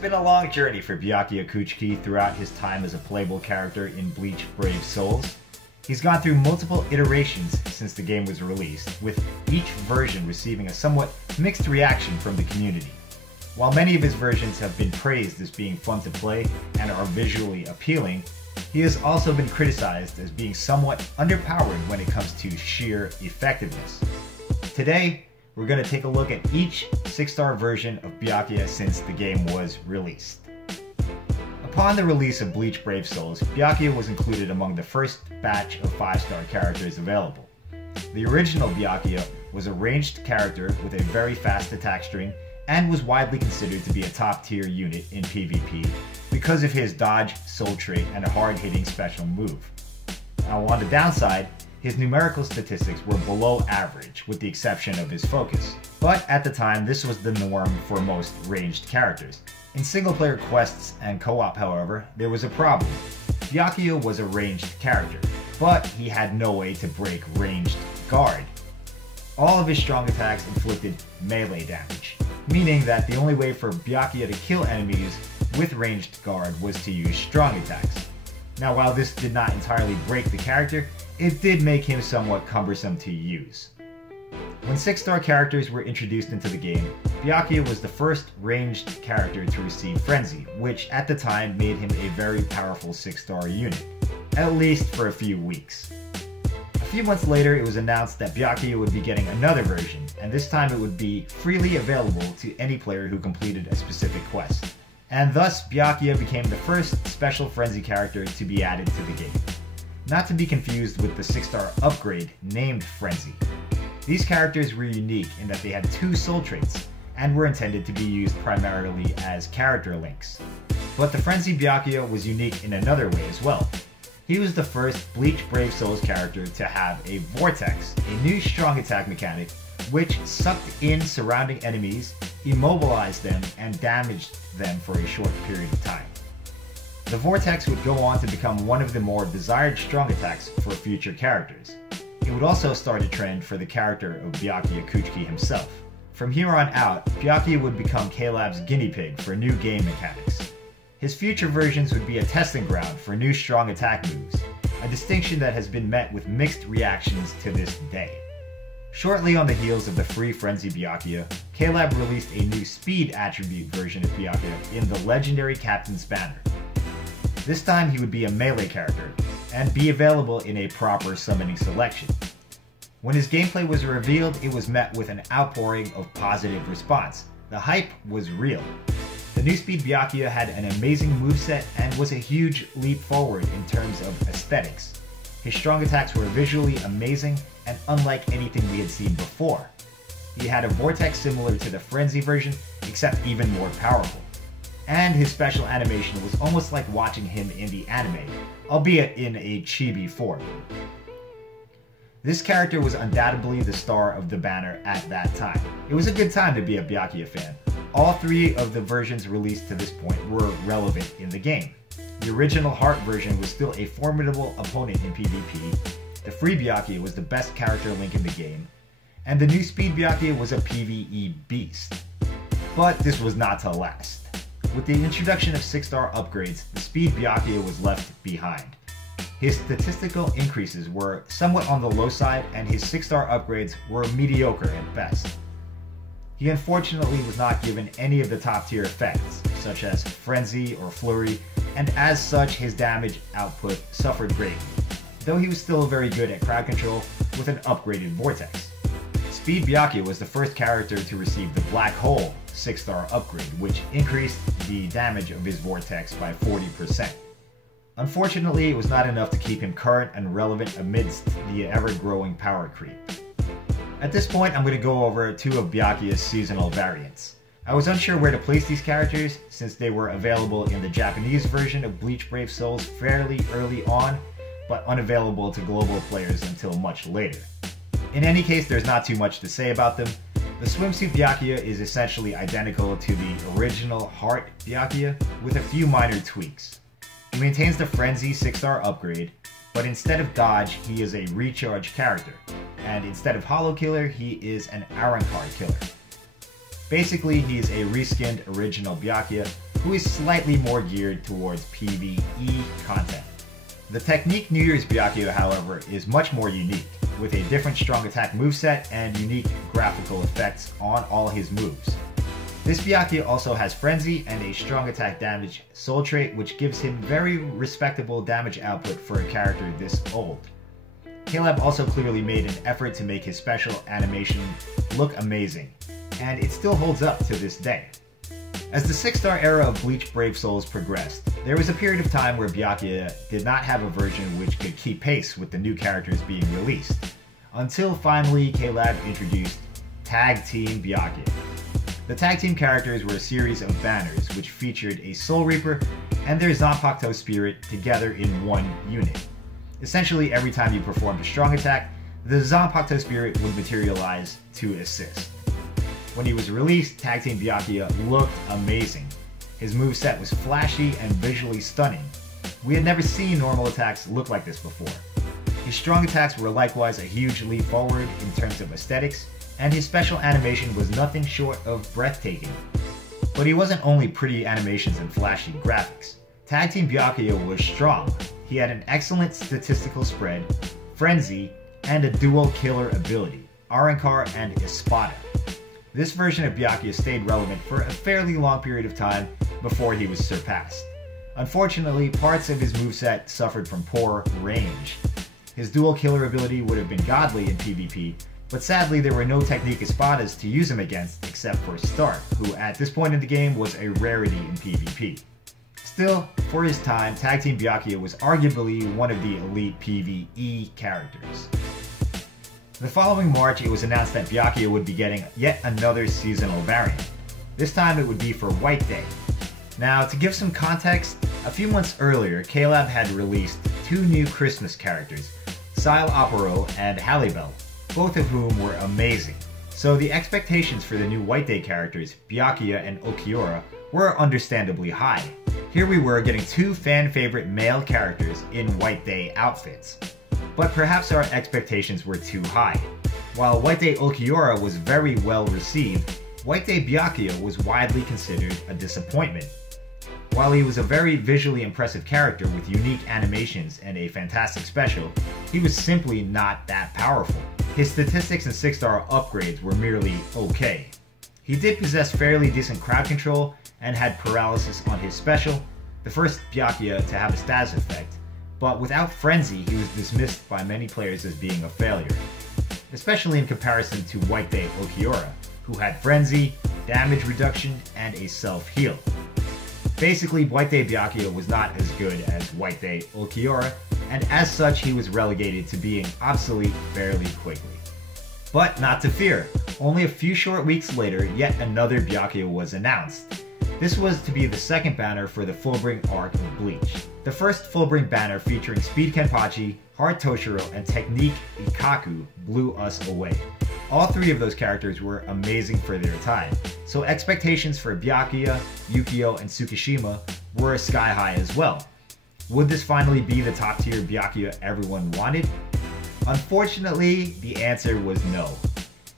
been a long journey for Byakuya Kuchiki throughout his time as a playable character in Bleach Brave Souls. He's gone through multiple iterations since the game was released, with each version receiving a somewhat mixed reaction from the community. While many of his versions have been praised as being fun to play and are visually appealing, he has also been criticized as being somewhat underpowered when it comes to sheer effectiveness. Today, we're going to take a look at each 6-star version of Byakuya since the game was released. Upon the release of Bleach Brave Souls, Byakuya was included among the first batch of 5-star characters available. The original Byakuya was a ranged character with a very fast attack string and was widely considered to be a top-tier unit in PvP because of his dodge, soul trait, and a hard-hitting special move. Now on the downside, his numerical statistics were below average, with the exception of his focus. But at the time, this was the norm for most ranged characters. In single-player quests and co-op, however, there was a problem. Byakuya was a ranged character, but he had no way to break ranged guard. All of his strong attacks inflicted melee damage, meaning that the only way for Byakuya to kill enemies with ranged guard was to use strong attacks. Now, while this did not entirely break the character, it did make him somewhat cumbersome to use. When 6-star characters were introduced into the game, Byakuya was the first ranged character to receive Frenzy, which at the time made him a very powerful 6-star unit, at least for a few weeks. A few months later, it was announced that Byakuya would be getting another version, and this time it would be freely available to any player who completed a specific quest. And thus, Byakuya became the first special Frenzy character to be added to the game. Not to be confused with the 6-star upgrade named Frenzy. These characters were unique in that they had 2 soul traits, and were intended to be used primarily as character links. But the Frenzy Byakuya was unique in another way as well. He was the first Bleach Brave Souls character to have a Vortex, a new strong attack mechanic, which sucked in surrounding enemies, immobilized them, and damaged them for a short period of time. The Vortex would go on to become one of the more desired strong attacks for future characters. It would also start a trend for the character of Byakuya Kuchiki himself. From here on out, Byakuya would become K-Lab's guinea pig for new game mechanics. His future versions would be a testing ground for new strong attack moves, a distinction that has been met with mixed reactions to this day. Shortly on the heels of the free Frenzy Byakuya, K-Lab released a new speed attribute version of Byakuya in the legendary Captain's Banner. This time he would be a melee character, and be available in a proper summoning selection. When his gameplay was revealed, it was met with an outpouring of positive response. The hype was real. The new Speed Byakuya had an amazing moveset and was a huge leap forward in terms of aesthetics. His strong attacks were visually amazing and unlike anything we had seen before. He had a vortex similar to the Frenzy version, except even more powerful. And his special animation was almost like watching him in the anime, albeit in a chibi form. This character was undoubtedly the star of the banner at that time. It was a good time to be a Byakuya fan. All 3 of the versions released to this point were relevant in the game. The original Heart version was still a formidable opponent in PvP, the free Byakuya was the best character link in the game, and the new Speed Byakuya was a PvE beast. But this was not to last. With the introduction of 6-star upgrades, the Speed Byakuya was left behind. His statistical increases were somewhat on the low side, and his 6-star upgrades were mediocre at best. He unfortunately was not given any of the top tier effects, such as Frenzy or Flurry, and as such his damage output suffered greatly, though he was still very good at crowd control with an upgraded Vortex. Speed Byakuya was the first character to receive the Black Hole 6-star upgrade, which increased the damage of his Vortex by 40%. Unfortunately, it was not enough to keep him current and relevant amidst the ever-growing power creep. At this point, I'm going to go over 2 of Byakuya's seasonal variants. I was unsure where to place these characters since they were available in the Japanese version of Bleach Brave Souls fairly early on, but unavailable to global players until much later. In any case, there's not too much to say about them. The swimsuit Byakuya is essentially identical to the original Heart Byakuya, with a few minor tweaks. He maintains the Frenzy 6-star upgrade, but instead of dodge, he is a recharge character, and instead of Hollow Killer, he is an Iron Card Killer. Basically, he is a reskinned original Byakuya, who is slightly more geared towards PvE content. The Technique New Year's Byakuya, however, is much more unique, with a different strong attack moveset and unique graphical effects on all his moves. This Byakuya also has Frenzy and a strong attack damage soul trait, which gives him very respectable damage output for a character this old. Caleb also clearly made an effort to make his special animation look amazing, and it still holds up to this day. As the 6-star era of Bleach Brave Souls progressed, there was a period of time where Byakuya did not have a version which could keep pace with the new characters being released, until finally Caleb introduced Tag Team Byakuya. The tag team characters were a series of banners which featured a Soul Reaper and their Zanpakuto spirit together in one unit. Essentially, every time you performed a strong attack, the Zanpakuto spirit would materialize to assist. When he was released, Tag Team Byakuya looked amazing. His moveset was flashy and visually stunning. We had never seen normal attacks look like this before. His strong attacks were likewise a huge leap forward in terms of aesthetics, and his special animation was nothing short of breathtaking. But he wasn't only pretty animations and flashy graphics. Tag Team Byakuya was strong. He had an excellent statistical spread, Frenzy, and a dual killer ability, Arankar and Espada. This version of Byakuya stayed relevant for a fairly long period of time before he was surpassed. Unfortunately, parts of his moveset suffered from poor range. His dual killer ability would have been godly in PvP, but sadly there were no technique Espadas to use him against except for Stark, who at this point in the game was a rarity in PvP. Still, for his time, Tag Team Byakuya was arguably one of the elite PvE characters. The following March, it was announced that Byakuya would be getting yet another seasonal variant. This time it would be for White Day. Now, to give some context, a few months earlier, Caleb had released 2 new Christmas characters, Sile Opero and Hallibel, both of whom were amazing. So the expectations for the new White Day characters, Byakuya and Ulquiorra, were understandably high. Here we were getting 2 fan-favorite male characters in White Day outfits. But perhaps our expectations were too high. While White Day Ulquiorra was very well received, White Day Byakuya was widely considered a disappointment. While he was a very visually impressive character with unique animations and a fantastic special, he was simply not that powerful. His statistics and 6-star upgrades were merely okay. He did possess fairly decent crowd control and had paralysis on his special, the first Byakuya to have a status effect, but without Frenzy he was dismissed by many players as being a failure, especially in comparison to White Day Ulquiorra, who had Frenzy, damage reduction, and a self-heal. Basically, White Day Byakuya was not as good as White Day Ulquiorra, and as such he was relegated to being obsolete fairly quickly. But not to fear, only a few short weeks later yet another Byakuya was announced. This was to be the second banner for the fullbring arc of Bleach. The first fullbring banner featuring Speed Kenpachi, Heart Toshiro, and Technique Ikkaku blew us away. All 3 of those characters were amazing for their time, so expectations for Byakuya, Yukio, and Tsukishima were sky high as well. Would this finally be the top tier Byakuya everyone wanted? Unfortunately, the answer was no.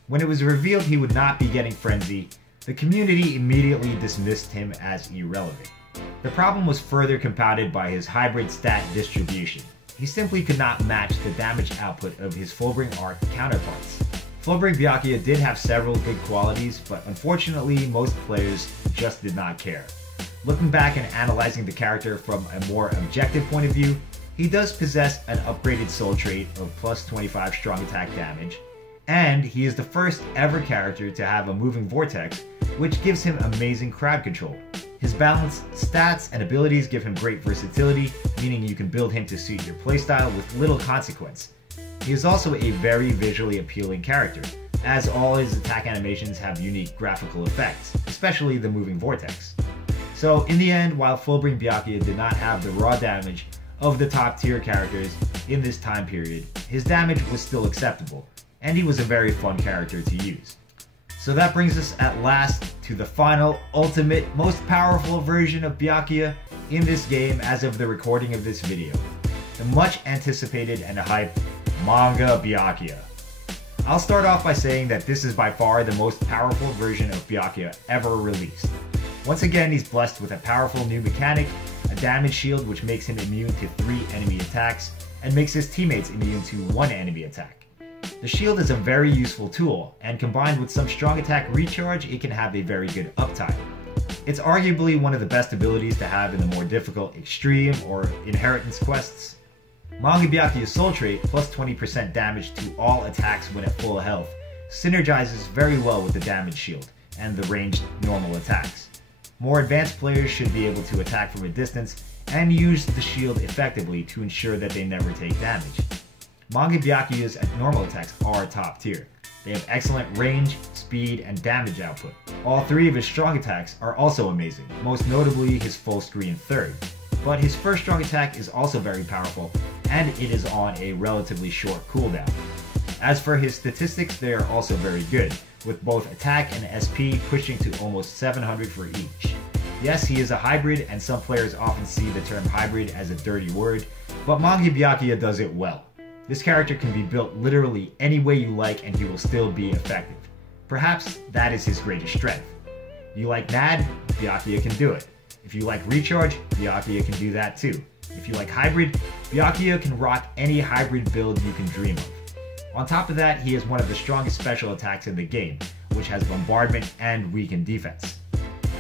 When it was revealed he would not be getting Frenzy, the community immediately dismissed him as irrelevant. The problem was further compounded by his hybrid stat distribution. He simply could not match the damage output of his fullbring arc counterparts. Fullbring Byakuya did have several good qualities, but unfortunately most players just did not care. Looking back and analyzing the character from a more objective point of view, he does possess an upgraded soul trait of plus 25 strong attack damage, and he is the first ever character to have a moving vortex, which gives him amazing crowd control. His balanced stats and abilities give him great versatility, meaning you can build him to suit your playstyle with little consequence. He is also a very visually appealing character, as all his attack animations have unique graphical effects, especially the moving vortex. So in the end, while fullbring Byakuya did not have the raw damage of the top tier characters in this time period, his damage was still acceptable, and he was a very fun character to use. So that brings us at last to the final, ultimate, most powerful version of Byakuya in this game as of the recording of this video. The much anticipated and hyped manga Byakuya. I'll start off by saying that this is by far the most powerful version of Byakuya ever released. Once again, he's blessed with a powerful new mechanic, a damage shield which makes him immune to 3 enemy attacks, and makes his teammates immune to 1 enemy attack. The shield is a very useful tool, and combined with some strong attack recharge, it can have a very good uptime. It's arguably one of the best abilities to have in the more difficult extreme or inheritance quests. Manga Byakuya's soul trait, plus 20% damage to all attacks when at full health, synergizes very well with the damage shield and the ranged normal attacks. More advanced players should be able to attack from a distance and use the shield effectively to ensure that they never take damage. Manga Byakuya's normal attacks are top tier. They have excellent range, speed, and damage output. All 3 of his strong attacks are also amazing, most notably his full screen third. But his first strong attack is also very powerful, and it is on a relatively short cooldown. As for his statistics, they are also very good, with both attack and SP pushing to almost 700 for each. Yes, he is a hybrid, and some players often see the term hybrid as a dirty word, but Manga Byakuya does it well. This character can be built literally any way you like and he will still be effective. Perhaps that is his greatest strength. You like NAD? Byakuya can do it. If you like recharge, Byakuya can do that too. If you like hybrid, Byakuya can rock any hybrid build you can dream of. On top of that, he has one of the strongest special attacks in the game, which has bombardment and weakened defense.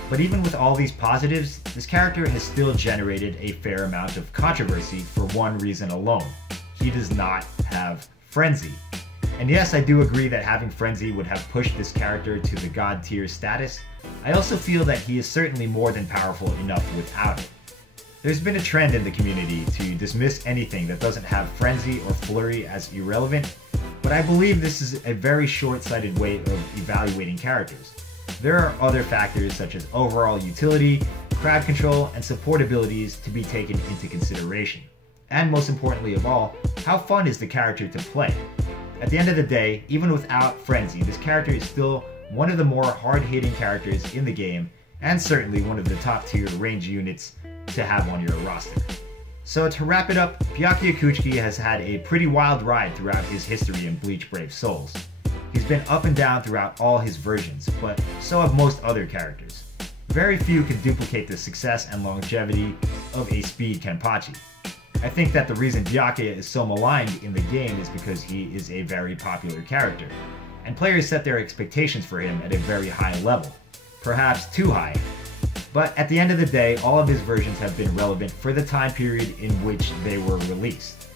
But even with all these positives, this character has still generated a fair amount of controversy for one reason alone. He does not have Frenzy. And yes, I do agree that having Frenzy would have pushed this character to the god tier status. I also feel that he is certainly more than powerful enough without it. There's been a trend in the community to dismiss anything that doesn't have Frenzy or Flurry as irrelevant, but I believe this is a very short-sighted way of evaluating characters. There are other factors such as overall utility, crowd control, and support abilities to be taken into consideration. And most importantly of all, how fun is the character to play? At the end of the day, even without Frenzy, this character is still one of the more hard-hitting characters in the game, and certainly one of the top-tier range units to have on your roster. So to wrap it up, Byakuya Kuchiki has had a pretty wild ride throughout his history in Bleach Brave Souls. He's been up and down throughout all his versions, but so have most other characters. Very few can duplicate the success and longevity of a speed Kenpachi. I think that the reason Byakuya is so maligned in the game is because he is a very popular character, and players set their expectations for him at a very high level, perhaps too high. But at the end of the day, all of his versions have been relevant for the time period in which they were released.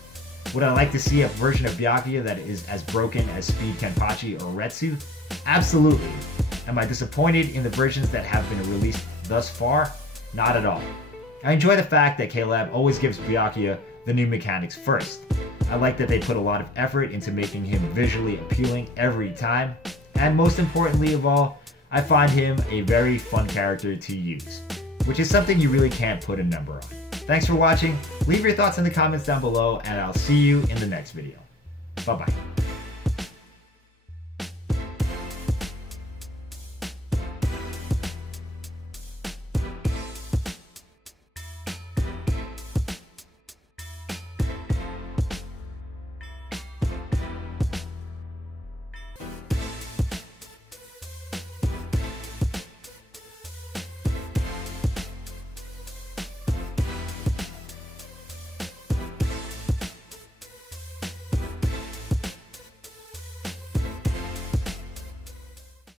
Would I like to see a version of Byakuya that is as broken as Speed Kenpachi or Retsu? Absolutely. Am I disappointed in the versions that have been released thus far? Not at all. I enjoy the fact that K-Lab always gives Byakuya the new mechanics first. I like that they put a lot of effort into making him visually appealing every time, and most importantly of all, I find him a very fun character to use, which is something you really can't put a number on. Thanks for watching, leave your thoughts in the comments down below, and I'll see you in the next video. Bye bye.